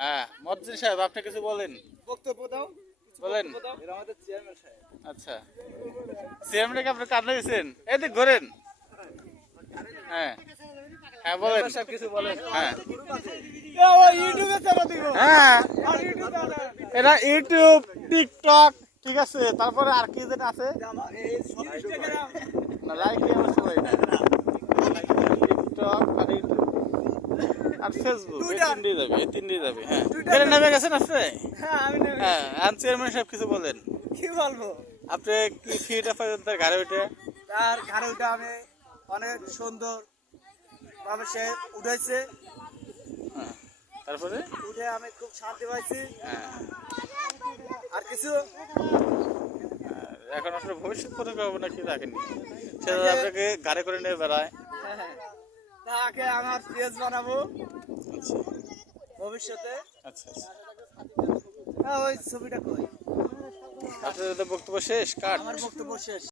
হ্যাঁ, মজ্জিদ সাহেব আপনি কিছু বলেন, বক্তব্য দাও, বলেন। এরা আমাদের চেয়ারম্যান সাহেব। আচ্ছা, চেয়ারম্যানকে আপনি কাঁদলে দিচ্ছেন, এদিক ঘোরেন। হ্যাঁ হ্যাঁ বলেন, কিছু বলেন। হ্যাঁ ইউটিউবে চালা দিব। হ্যাঁ, এটা ইউটিউব, টিকটক, ঠিক আছে, তারপরে আর কি যেটা আছে না, লাইক সবাই, টিকটক আর ইউটিউব আর ফেসবুক, এই তিনটেই যাবে। হ্যাঁ, ট্রেনে নেমে গেছেন আছে। হ্যাঁ, আর চেয়ারম্যান সাহেব কিছু বলেন। কি বলবো, আপনি কি ফিটা পাইছেন তার ঘরে উঠে? তার ঘরে উঠে আমি অনেক সুন্দর ভাবে সে উঠেছে, হ্যাঁ, তারপরে উঠে আমি খুব শান্তি পাইছি। হ্যাঁ, আর কিছু এখন আসলে ভবিষ্যৎ পরিকল্পনা কি রাখেনি, সেটা আপনাকে গাড়ি করে নিয়ে বেড়ায়। তাকে আমার পেজ বানাবো আচ্ছা ভবিষ্যতে। আচ্ছা আচ্ছা, ওই ছবিটা কই, আপনার বক্তব্য শেষ, কাট। আমার বক্তব্য শেষ।